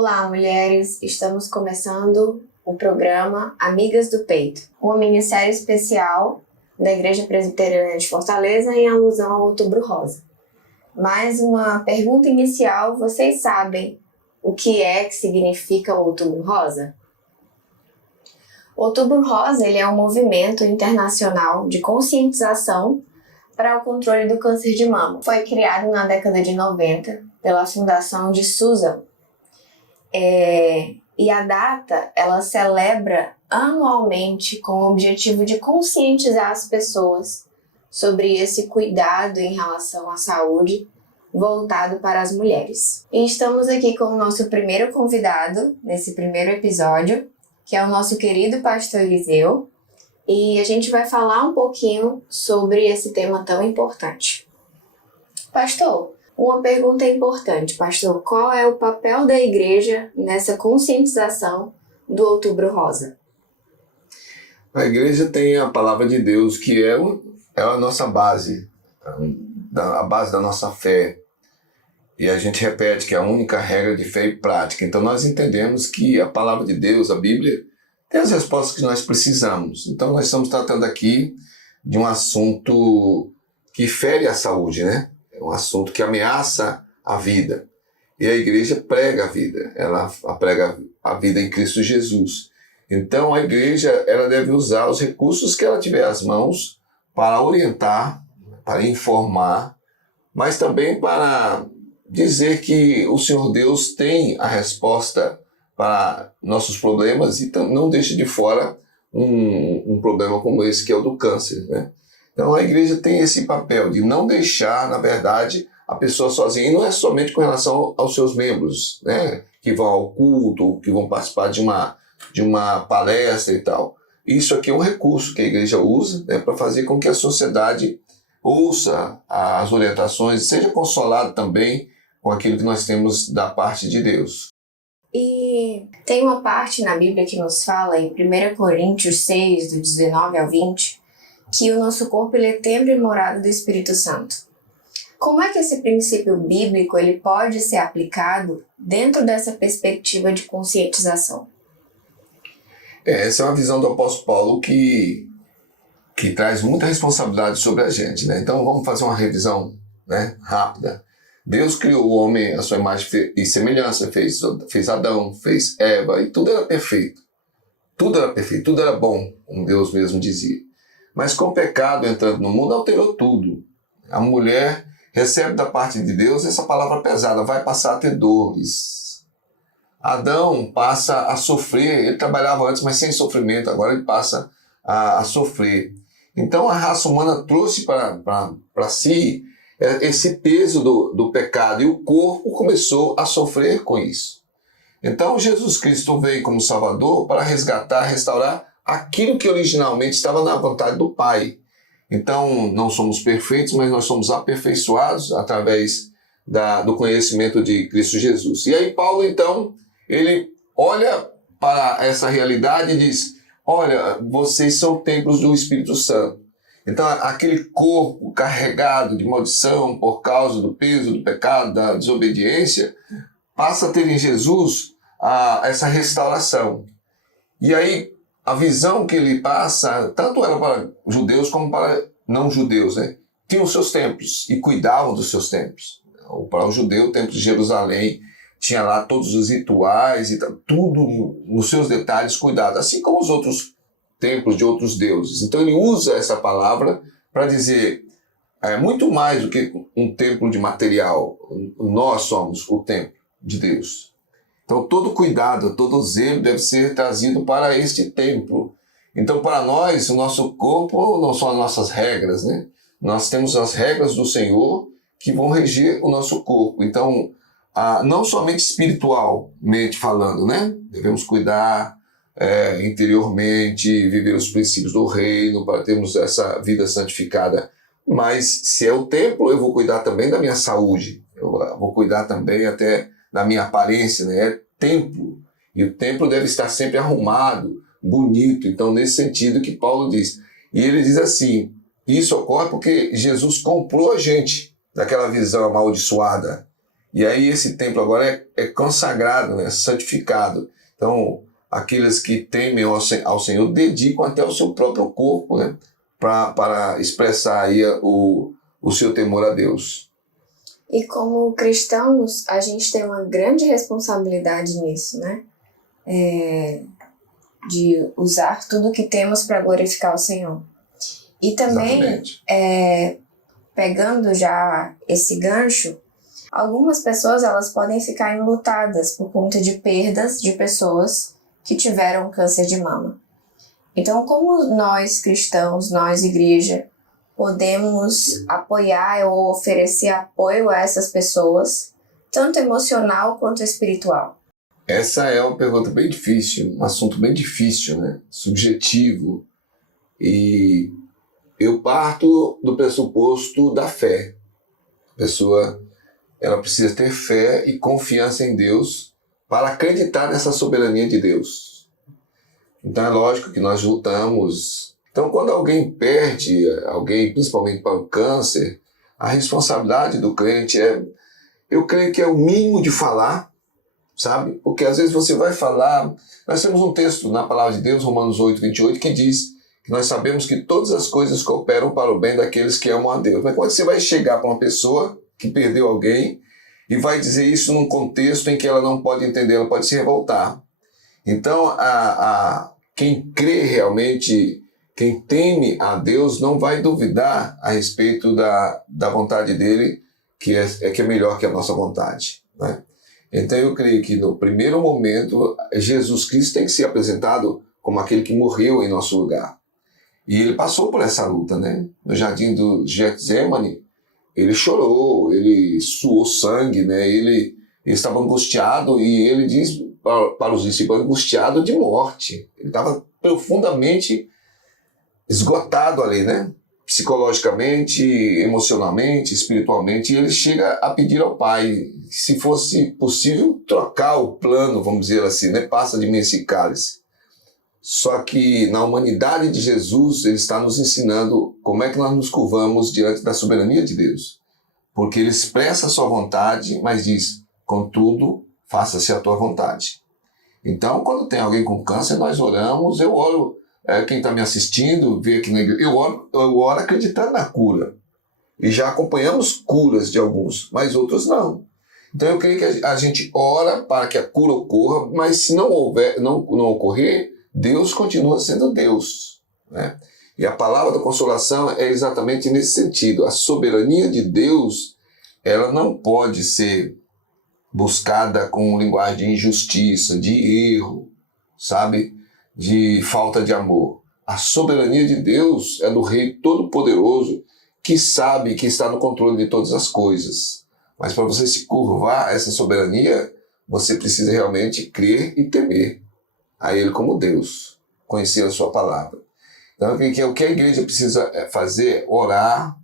Olá, mulheres! Estamos começando o programa Amigas do Peito, uma minissérie especial da Igreja Presbiteriana de Fortaleza em alusão ao Outubro Rosa. Mais uma pergunta inicial: vocês sabem o que significa o Outubro Rosa? O Outubro Rosa ele é um movimento internacional de conscientização para o controle do câncer de mama. Foi criado na década de 90 pela Fundação de Susan. E a data, ela celebra anualmente com o objetivo de conscientizar as pessoas sobre esse cuidado em relação à saúde voltado para as mulheres. E estamos aqui com o nosso primeiro convidado nesse primeiro episódio, que é o nosso querido pastor Eliseu, e a gente vai falar um pouquinho sobre esse tema tão importante. Pastor, uma pergunta importante, pastor: qual é o papel da igreja nessa conscientização do Outubro Rosa? A igreja tem a palavra de Deus, que é a nossa base, a base da nossa fé. E a gente repete que é a única regra de fé e prática. Então nós entendemos que a palavra de Deus, a Bíblia, tem as respostas que nós precisamos. Então nós estamos tratando aqui de um assunto que fere a saúde, né? É um assunto que ameaça a vida. E a igreja prega a vida. Ela prega a vida em Cristo Jesus. Então a igreja ela deve usar os recursos que ela tiver às mãos para orientar, para informar, mas também para dizer que o Senhor Deus tem a resposta para nossos problemas e não deixa de fora um problema como esse, que é o do câncer, né? Então a igreja tem esse papel de não deixar, na verdade, a pessoa sozinha. E não é somente com relação aos seus membros, né, que vão ao culto, que vão participar de uma palestra e tal. Isso aqui é um recurso que a igreja usa, né, para fazer com que a sociedade ouça as orientações, seja consolado também com aquilo que nós temos da parte de Deus. E tem uma parte na Bíblia que nos fala, em 1 Coríntios 6, do 19 ao 20, que o nosso corpo ele é templo e morada do Espírito Santo. Como é que esse princípio bíblico ele pode ser aplicado dentro dessa perspectiva de conscientização? Essa é uma visão do apóstolo Paulo que traz muita responsabilidade sobre a gente, né? Então vamos fazer uma revisão, né, rápida. Deus criou o homem à sua imagem e semelhança, fez Adão, fez Eva, e tudo era perfeito. Tudo era perfeito, tudo era bom, como Deus mesmo dizia. Mas com o pecado entrando no mundo, alterou tudo. A mulher recebe da parte de Deus essa palavra pesada: vai passar a ter dores. Adão passa a sofrer, ele trabalhava antes, mas sem sofrimento, agora ele passa a sofrer. Então a raça humana trouxe para si esse peso do pecado, e o corpo começou a sofrer com isso. Então Jesus Cristo veio como Salvador para resgatar, restaurar aquilo que originalmente estava na vontade do Pai. Então não somos perfeitos, mas nós somos aperfeiçoados através do conhecimento de Cristo Jesus. E aí Paulo então, ele olha para essa realidade e diz: olha, vocês são templos do Espírito Santo. Então, aquele corpo carregado de maldição por causa do peso do pecado, da desobediência, passa a ter em Jesus essa restauração. E aí, a visão que ele passa, tanto era para judeus como para não-judeus, né? Tinham os seus templos e cuidavam dos seus templos. Para o judeu, o templo de Jerusalém tinha lá todos os rituais e tudo nos seus detalhes cuidado, assim como os outros templos de outros deuses. Então ele usa essa palavra para dizer muito mais do que um templo de material. Nós somos o templo de Deus. Então todo cuidado, todo zelo deve ser trazido para este templo. Então para nós, o nosso corpo não são as nossas regras, né? Nós temos as regras do Senhor que vão reger o nosso corpo. Então, não somente espiritualmente falando, né? Devemos cuidar interiormente, viver os princípios do reino para termos essa vida santificada. Mas se é o templo, eu vou cuidar também da minha saúde, eu vou cuidar também até da minha aparência, né? É templo, e o templo deve estar sempre arrumado, bonito. Então nesse sentido que Paulo diz. E ele diz assim: isso ocorre porque Jesus comprou a gente daquela visão amaldiçoada. E aí esse templo agora é consagrado, né? Santificado. Então, aqueles que temem ao Senhor dedicam até o seu próprio corpo, né? Para expressar aí o seu temor a Deus. E como cristãos, a gente tem uma grande responsabilidade nisso, né? De usar tudo que temos para glorificar o Senhor. E também, pegando já esse gancho, algumas pessoas elas podem ficar enlutadas por conta de perdas de pessoas que tiveram câncer de mama. Então, como nós cristãos, nós igreja, podemos apoiar ou oferecer apoio a essas pessoas, tanto emocional quanto espiritual? Essa é uma pergunta bem difícil, um assunto bem difícil, né? Subjetivo. E eu parto do pressuposto da fé. A pessoa ela precisa ter fé e confiança em Deus para acreditar nessa soberania de Deus. Então é lógico que nós lutamos. Então quando alguém perde alguém, principalmente para o câncer, a responsabilidade do crente eu creio que é o mínimo de falar, sabe? Porque às vezes você vai falar. Nós temos um texto na palavra de Deus, Romanos 8:28, que diz que nós sabemos que todas as coisas cooperam para o bem daqueles que amam a Deus. Mas quando você vai chegar para uma pessoa que perdeu alguém e vai dizer isso num contexto em que ela não pode entender, ela pode se revoltar. Então, quem crê realmente, quem teme a Deus, não vai duvidar a respeito da vontade dele, que é melhor que a nossa vontade, né? Então eu creio que no primeiro momento Jesus Cristo tem que ser apresentado como aquele que morreu em nosso lugar. E ele passou por essa luta, né? No jardim do Getsemane, ele chorou, ele suou sangue, né? Ele estava angustiado e ele diz para os discípulos, angustiado de morte. Ele estava profundamente esgotado ali, né? Psicologicamente, emocionalmente, espiritualmente, e ele chega a pedir ao Pai, se fosse possível, trocar o plano, vamos dizer assim, né? Passa de mim esse cálice. Só que na humanidade de Jesus, ele está nos ensinando como é que nós nos curvamos diante da soberania de Deus. Porque ele expressa a sua vontade, mas diz, contudo, faça-se a tua vontade. Então, quando tem alguém com câncer, nós oramos, eu oro, quem está me assistindo, vê aqui na igreja, eu oro acreditando na cura. E já acompanhamos curas de alguns, mas outros não. Então eu creio que a gente ora para que a cura ocorra, mas se não ocorrer, Deus continua sendo Deus, né? E a palavra da consolação é exatamente nesse sentido. A soberania de Deus, ela não pode ser buscada com linguagem de injustiça, de erro, sabe? De falta de amor. A soberania de Deus é do Rei Todo-Poderoso que sabe que está no controle de todas as coisas. Mas para você se curvar a essa soberania, você precisa realmente crer e temer a Ele como Deus, conhecer a sua palavra. Então, o que a igreja precisa fazer é orar,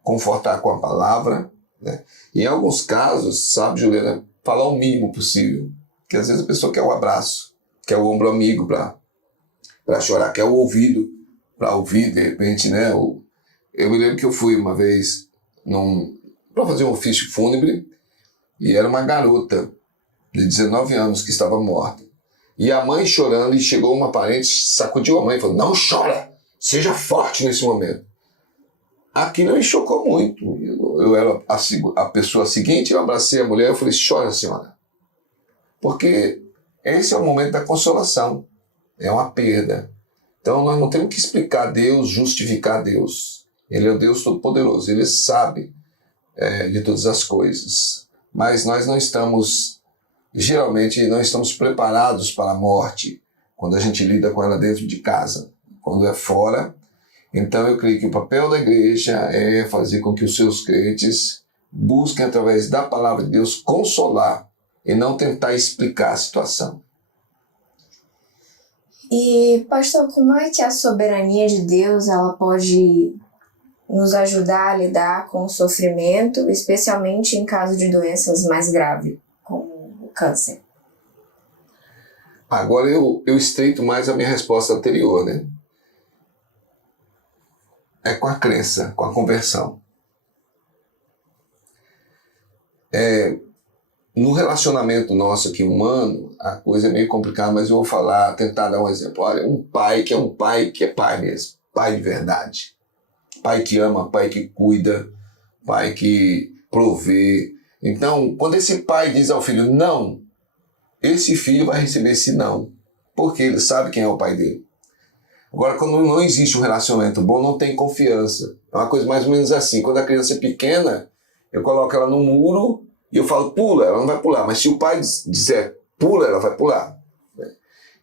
confortar com a palavra, né? E em alguns casos, sabe, Juliana, falar o mínimo possível. Porque às vezes a pessoa quer o abraço, quer o ombro amigo para chorar, quer o ouvido para ouvir, de repente, né? Eu me lembro que eu fui uma vez para fazer um ofício fúnebre e era uma garota de 19 anos que estava morta. E a mãe chorando, e chegou uma parente, sacudiu a mãe e falou, não chora, seja forte nesse momento. Aquilo me chocou muito. Eu era a pessoa seguinte, eu abracei a mulher e falei, chora, senhora. Porque esse é o momento da consolação, é uma perda. Então nós não temos que explicar Deus, justificar Deus. Ele é o Deus Todo-Poderoso, Ele sabe de todas as coisas. Mas nós não estamos, geralmente, não estamos preparados para a morte quando a gente lida com ela dentro de casa. Quando é fora, então eu creio que o papel da igreja é fazer com que os seus crentes busquem, através da palavra de Deus, consolar e não tentar explicar a situação. E, pastor, como é que a soberania de Deus ela pode nos ajudar a lidar com o sofrimento, especialmente em caso de doenças mais graves, como o câncer? Agora eu estreito mais a minha resposta anterior, né? É com a crença, com a conversão. no relacionamento nosso aqui humano, a coisa é meio complicada, mas eu vou tentar dar um exemplo. Olha, um pai que é pai mesmo, pai de verdade. Pai que ama, pai que cuida, pai que provê. Então, quando esse pai diz ao filho não, esse filho vai receber esse não, porque ele sabe quem é o pai dele. Agora, quando não existe um relacionamento bom, não tem confiança. É uma coisa mais ou menos assim. Quando a criança é pequena, eu coloco ela no muro e eu falo, pula, ela não vai pular. Mas se o pai disser, pula, ela vai pular.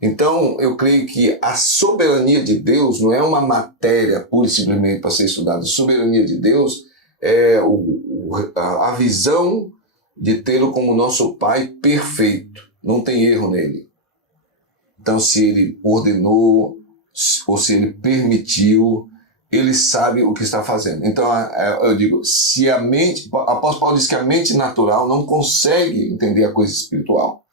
Então, eu creio que a soberania de Deus não é uma matéria pura e simplesmente para ser estudada. A soberania de Deus é a visão de tê-lo como nosso Pai perfeito. Não tem erro nele. Então, se ele ordenou ou se ele permitiu, ele sabe o que está fazendo. Então, eu digo, se a mente... Apóstolo Paulo diz que a mente natural não consegue entender a coisa espiritual.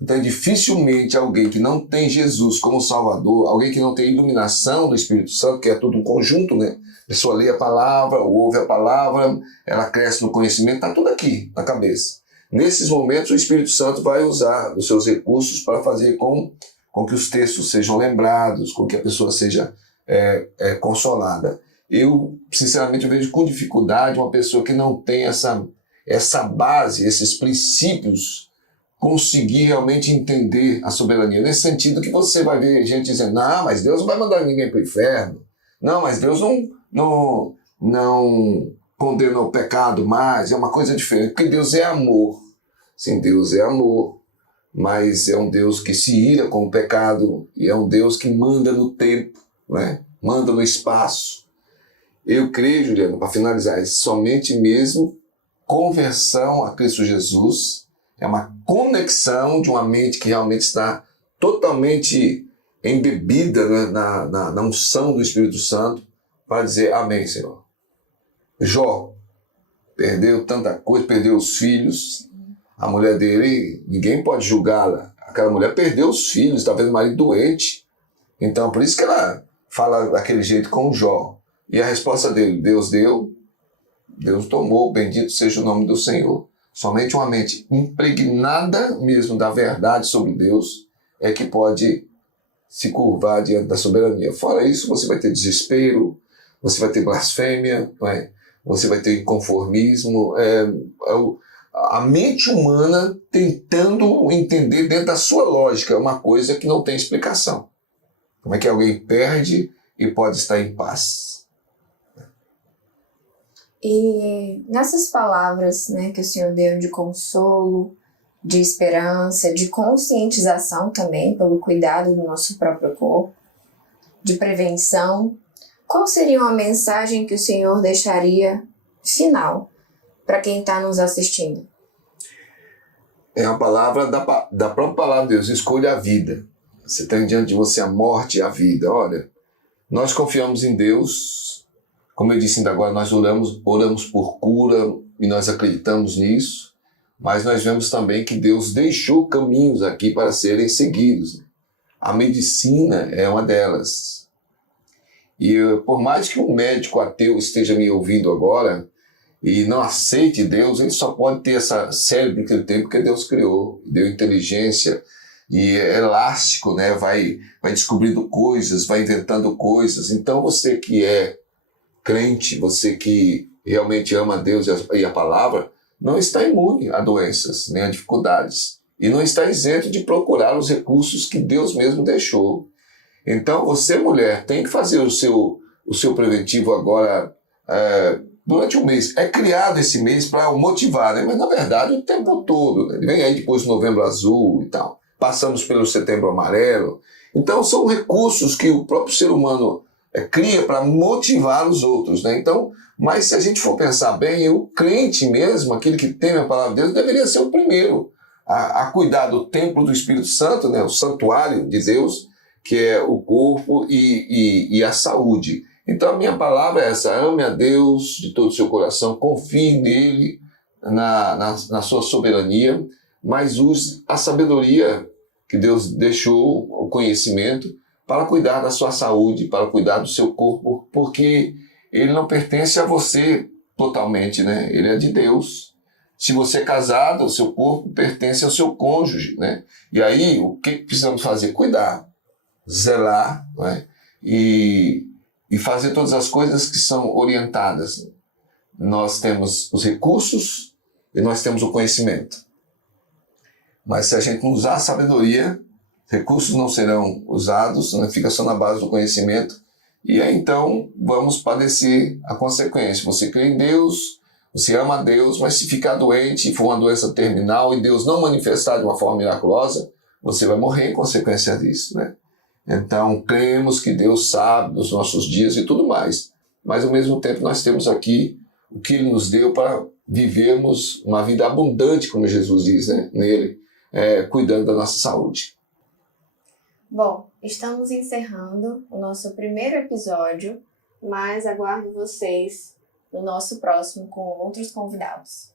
Então, dificilmente alguém que não tem Jesus como Salvador, alguém que não tem iluminação do Espírito Santo, que é tudo um conjunto, né? A pessoa lê a palavra, ouve a palavra, ela cresce no conhecimento, está tudo aqui na cabeça. Nesses momentos, o Espírito Santo vai usar os seus recursos para fazer com que os textos sejam lembrados, com que a pessoa seja consolada. Eu, sinceramente, vejo com dificuldade uma pessoa que não tem essa base, esses princípios, conseguir realmente entender a soberania. Nesse sentido que você vai ver gente dizendo, não, mas Deus não vai mandar ninguém para o inferno. Não, mas Deus não condena o pecado mais. É uma coisa diferente, porque Deus é amor. Sim, Deus é amor, mas é um Deus que se ira com o pecado e é um Deus que manda no tempo, né? Manda no espaço. Eu creio, Juliana, para finalizar, é somente mesmo conversão a Cristo Jesus. É uma conexão de uma mente que realmente está totalmente embebida, né, na unção do Espírito Santo para dizer amém, Senhor. Jó perdeu tanta coisa, perdeu os filhos. A mulher dele, ninguém pode julgá-la. Aquela mulher perdeu os filhos, está vendo o marido doente. Então, por isso que ela fala daquele jeito com Jó. E a resposta dele, Deus deu, Deus tomou, bendito seja o nome do Senhor. Somente uma mente impregnada mesmo da verdade sobre Deus é que pode se curvar diante da soberania. Fora isso, você vai ter desespero, você vai ter blasfêmia, não é? Você vai ter inconformismo. A mente humana tentando entender dentro da sua lógica uma coisa que não tem explicação. Como é que alguém perde e pode estar em paz? E nessas palavras, né, que o Senhor deu de consolo, de esperança, de conscientização também pelo cuidado do nosso próprio corpo, de prevenção, qual seria uma mensagem que o Senhor deixaria final para quem está nos assistindo? É a palavra da própria palavra de Deus, escolha a vida. Você tem diante de você a morte e a vida. Olha, nós confiamos em Deus. Como eu disse ainda agora, nós oramos por cura e nós acreditamos nisso, mas nós vemos também que Deus deixou caminhos aqui para serem seguidos. A medicina é uma delas. E por mais que um médico ateu esteja me ouvindo agora e não aceite Deus, ele só pode ter essa cérebro que ele tem porque Deus criou, deu inteligência e é elástico, né? Vai descobrindo coisas, vai inventando coisas. Então você que é crente, você que realmente ama a Deus e a palavra, não está imune a doenças, nem a dificuldades. E não está isento de procurar os recursos que Deus mesmo deixou. Então, você, mulher, tem que fazer o seu preventivo agora durante o mês. É criado esse mês para motivar, né? Mas, na verdade, o tempo todo. Né? Vem aí depois o Novembro Azul e tal. Passamos pelo Setembro Amarelo. Então, são recursos que o próprio ser humano cria para motivar os outros, né? Então, mas se a gente for pensar bem, o crente mesmo, aquele que teme a palavra de Deus, deveria ser o primeiro a cuidar do templo do Espírito Santo, né? O santuário de Deus, que é o corpo e a saúde. Então, a minha palavra é essa: ame a Deus de todo o seu coração, confie nele, na sua soberania, mas use a sabedoria que Deus deixou, o conhecimento, para cuidar da sua saúde, para cuidar do seu corpo, porque ele não pertence a você totalmente, né? Ele é de Deus. Se você é casado, o seu corpo pertence ao seu cônjuge, né? E aí, o que precisamos fazer? Cuidar, zelar, né? E fazer todas as coisas que são orientadas. Nós temos os recursos e nós temos o conhecimento. Mas se a gente não usar a sabedoria, recursos não serão usados, né? Fica só na base do conhecimento. E aí, então, vamos padecer a consequência. Você crê em Deus, você ama a Deus, mas se ficar doente e for uma doença terminal e Deus não manifestar de uma forma miraculosa, você vai morrer em consequência disso, né? Então, cremos que Deus sabe dos nossos dias e tudo mais. Mas, ao mesmo tempo, nós temos aqui o que Ele nos deu para vivermos uma vida abundante, como Jesus diz, né? Nele, cuidando da nossa saúde. Bom, estamos encerrando o nosso primeiro episódio, mas aguardo vocês no nosso próximo com outros convidados.